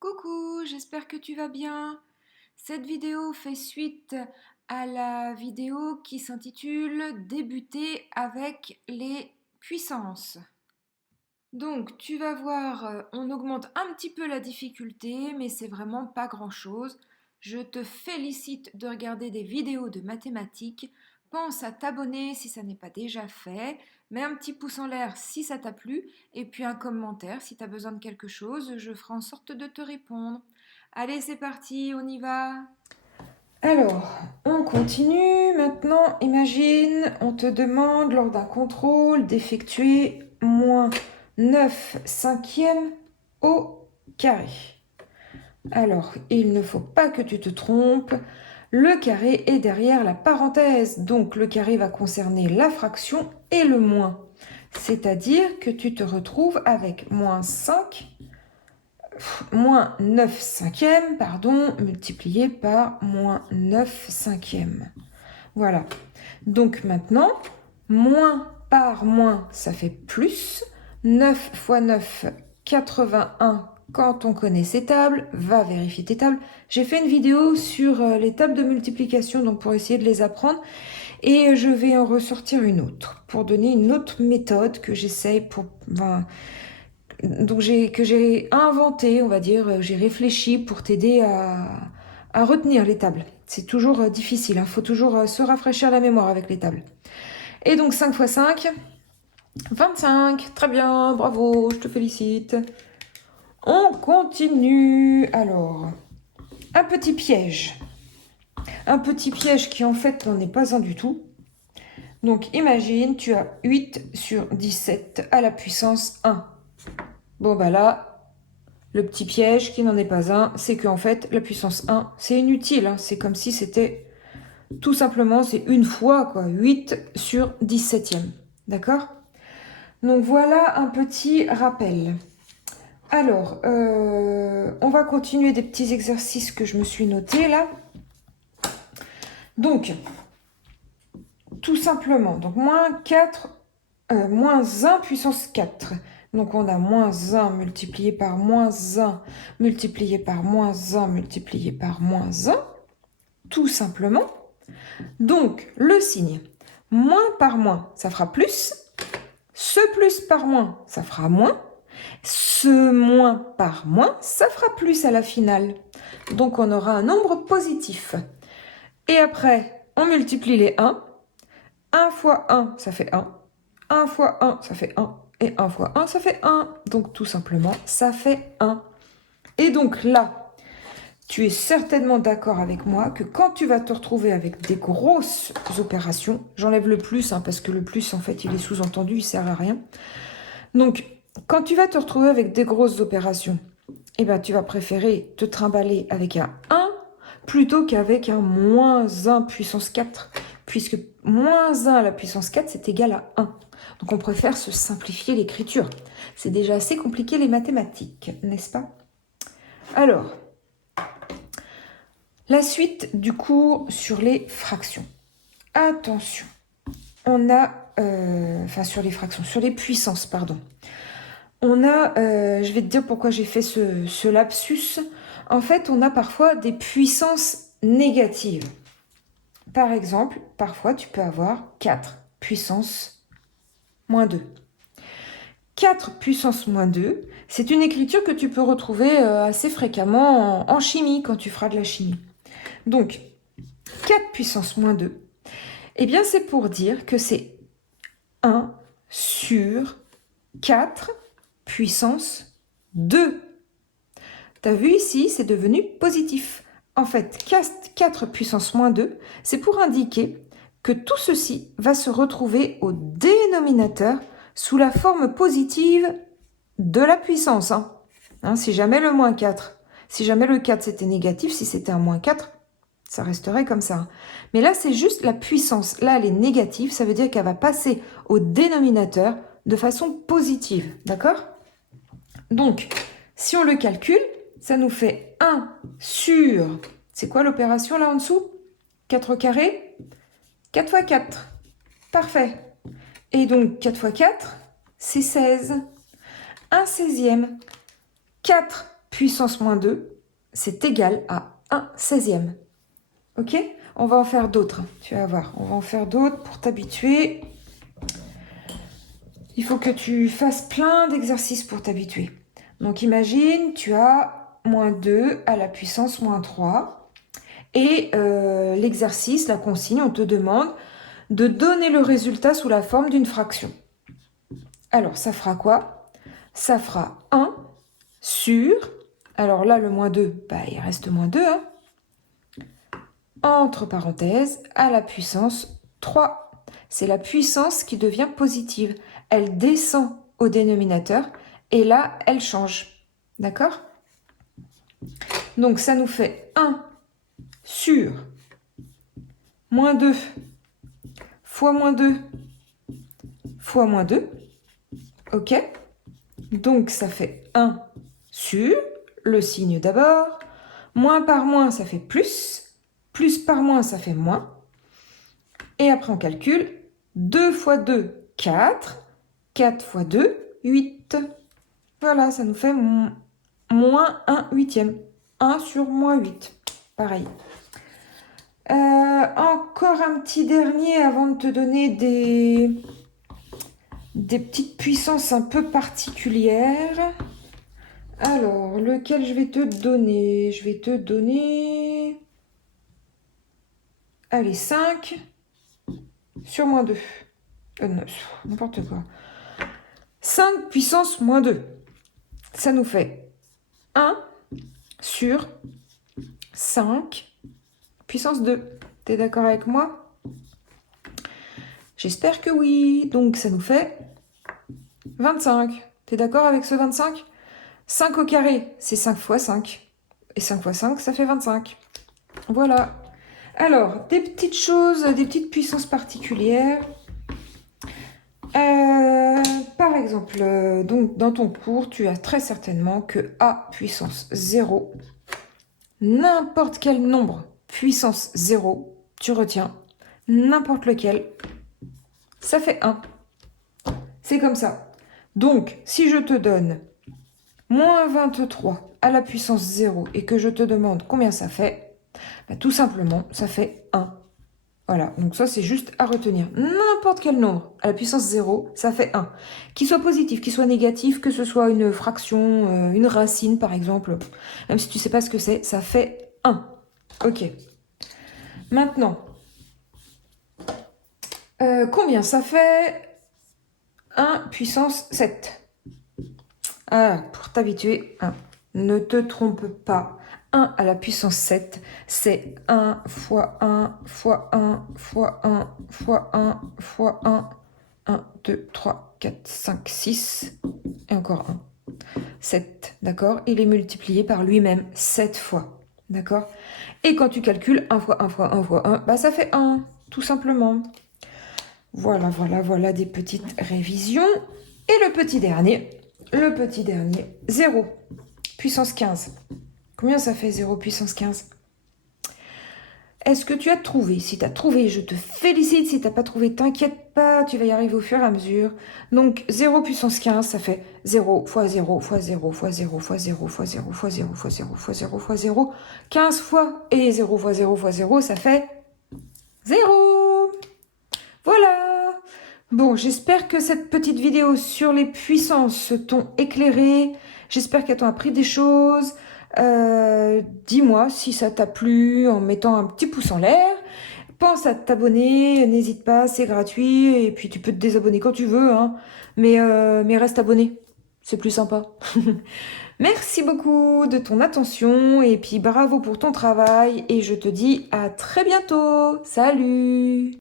Coucou, j'espère que tu vas bien. Cette vidéo fait suite à la vidéo qui s'intitule Débuter avec les puissances. Donc tu vas voir, on augmente un petit peu la difficulté, mais c'est vraiment pas grand-chose. Je te félicite de regarder des vidéos de mathématiques. Pense à t'abonner si ça n'est pas déjà fait. Mets un petit pouce en l'air si ça t'a plu. Et puis un commentaire si tu as besoin de quelque chose. Je ferai en sorte de te répondre. Allez, c'est parti, on y va. Alors, on continue. Maintenant, imagine, on te demande lors d'un contrôle d'effectuer moins 9 cinquièmes au carré. Alors, il ne faut pas que tu te trompes. Le carré est derrière la parenthèse, donc le carré va concerner la fraction et le moins. C'est-à-dire que tu te retrouves avec moins 9 cinquièmes, pardon, multiplié par moins 9 cinquièmes. Voilà. Donc maintenant, moins par moins, ça fait plus. 9 fois 9, 81. Quand on connaît ces tables, va vérifier tes tables. J'ai fait une vidéo sur les tables de multiplication, donc pour essayer de les apprendre. Et je vais en ressortir une autre, pour donner une autre méthode que j'essaye pour... que j'ai inventé, on va dire, j'ai réfléchi pour t'aider à retenir les tables. C'est toujours difficile, il faut toujours se rafraîchir la mémoire avec les tables. Et donc 5 fois 5, 25. Très bien, bravo, je te félicite. On continue. Alors, un petit piège. Un petit piège qui en fait n'en est pas un du tout. Donc imagine, tu as 8 sur 17 à la puissance 1. Bon bah là, le petit piège qui n'en est pas un, c'est qu'en fait, la puissance 1, c'est inutile. Hein. C'est comme si c'était, tout simplement, c'est une fois, quoi, 8 sur 17e. D'accord? Donc voilà un petit rappel. Alors, on va continuer des petits exercices que je me suis notés là. Donc, tout simplement, donc moins 1 puissance 4. Donc on a moins 1 multiplié par moins 1, multiplié par moins 1, multiplié par moins 1, tout simplement. Donc le signe, moins par moins, ça fera plus. Ce plus par moins, ça fera moins. Ce moins par moins, ça fera plus à la finale. Donc on aura un nombre positif. Et après, on multiplie les 1. 1 fois 1, ça fait 1. 1 fois 1, ça fait 1. Et 1 fois 1, ça fait 1. Donc tout simplement, ça fait 1. Et donc là, tu es certainement d'accord avec moi que quand tu vas te retrouver avec des grosses opérations, j'enlève le plus, hein, parce que le plus, en fait, il est sous-entendu, il ne sert à rien. Donc, quand tu vas te retrouver avec des grosses opérations, eh ben, tu vas préférer te trimballer avec un 1 plutôt qu'avec un moins 1 puissance 4, puisque moins 1 à la puissance 4, c'est égal à 1. Donc, on préfère se simplifier l'écriture. C'est déjà assez compliqué les mathématiques, n'est-ce pas? Alors, la suite du cours sur les fractions. Attention, on a... sur les fractions, sur les puissances, pardon. On a, je vais te dire pourquoi j'ai fait ce lapsus. En fait, on a parfois des puissances négatives. Par exemple, parfois, tu peux avoir 4 puissance moins 2. 4 puissance moins 2, c'est une écriture que tu peux retrouver assez fréquemment en chimie, quand tu feras de la chimie. Donc, 4 puissance moins 2, eh bien, c'est pour dire que c'est 1 sur 4 puissance 2. Tu as vu ici, c'est devenu positif. En fait, 4 puissance moins 2, c'est pour indiquer que tout ceci va se retrouver au dénominateur sous la forme positive de la puissance. Si jamais le moins 4, si jamais le 4 c'était négatif, si c'était un moins 4, ça resterait comme ça. Mais là, c'est juste la puissance. Là, elle est négative, ça veut dire qu'elle va passer au dénominateur de façon positive. D'accord? Donc, si on le calcule, ça nous fait 1 sur... C'est quoi l'opération là en dessous? 4 au carré? 4 fois 4. Parfait. Et donc, 4 fois 4, c'est 16. 1 16e. 4 puissance moins 2, c'est égal à 1/16e. Ok? On va en faire d'autres, tu vas voir. On va en faire d'autres pour t'habituer. Il faut que tu fasses plein d'exercices pour t'habituer. Donc imagine, tu as moins 2 à la puissance moins 3. Et l'exercice, la consigne, on te demande de donner le résultat sous la forme d'une fraction. Alors, ça fera quoi? Ça fera 1 sur... Alors là, le moins 2, bah, il reste moins 2, hein, entre parenthèses, à la puissance 3. C'est la puissance qui devient positive. Elle descend au dénominateur et là, elle change. D'accord? Donc, ça nous fait 1 sur moins 2 fois moins 2 fois moins 2. Ok? Donc, ça fait 1 sur, le signe d'abord. Moins par moins, ça fait plus. Plus par moins, ça fait moins. Et après, on calcule. 2 fois 2, 4. 4 fois 2, 8. Voilà, ça nous fait moins 1 huitième. 1 sur moins 8. Pareil. Encore un petit dernier avant de te donner des petites puissances un peu particulières. Alors, lequel je vais te donner? Je vais te donner... Allez, 5 sur moins 2. N'importe quoi. 5 puissance moins 2. Ça nous fait 1 sur 5 puissance 2. T'es d'accord avec moi? J'espère que oui. Donc, ça nous fait 25. T'es d'accord avec ce 25? 5 au carré, c'est 5 fois 5. Et 5 fois 5, ça fait 25. Voilà. Alors, des petites choses, des petites puissances particulières. Par exemple, donc dans ton cours, tu as très certainement que a puissance 0, n'importe quel nombre puissance 0, tu retiens, n'importe lequel, ça fait 1. C'est comme ça. Donc, si je te donne moins 23 à la puissance 0 et que je te demande combien ça fait, bah, tout simplement, ça fait 1. Voilà, donc ça c'est juste à retenir. N'importe quel nombre à la puissance 0, ça fait 1. Qu'il soit positif, qu'il soit négatif, que ce soit une fraction, une racine par exemple, même si tu ne sais pas ce que c'est, ça fait 1. Ok. Maintenant, combien ça fait 1 puissance 7? Ah, pour t'habituer, 1. Ne te trompe pas. 1 à la puissance 7, c'est 1 fois 1 fois 1 fois 1 fois 1 fois 1. 1, 2, 3, 4, 5, 6 et encore 1. 7, d'accord? Il est multiplié par lui-même 7 fois, d'accord? Et quand tu calcules 1 fois 1 fois 1 fois 1, bah ça fait 1, tout simplement. Voilà, voilà, voilà des petites révisions. Et le petit dernier, 0 puissance 15. Combien ça fait 0 puissance 15? Est-ce que tu as trouvé? Si tu as trouvé, je te félicite. Si tu n'as pas trouvé, t'inquiète pas, tu vas y arriver au fur et à mesure. Donc 0 puissance 15, ça fait 0 fois 0 fois 0 fois 0 fois 0 fois 0 fois 0 fois 0 fois 0 fois 0, 15 fois. Et 0 fois 0 fois 0, ça fait 0. Voilà. Bon, j'espère que cette petite vidéo sur les puissances t'ont éclairé. J'espère qu'elles t'ont appris des choses. Dis-moi si ça t'a plu en mettant un petit pouce en l'air. Pense à t'abonner, n'hésite pas, c'est gratuit. Et puis tu peux te désabonner quand tu veux, hein. Mais reste abonné, c'est plus sympa. Merci beaucoup de ton attention et puis bravo pour ton travail. Et je te dis à très bientôt. Salut!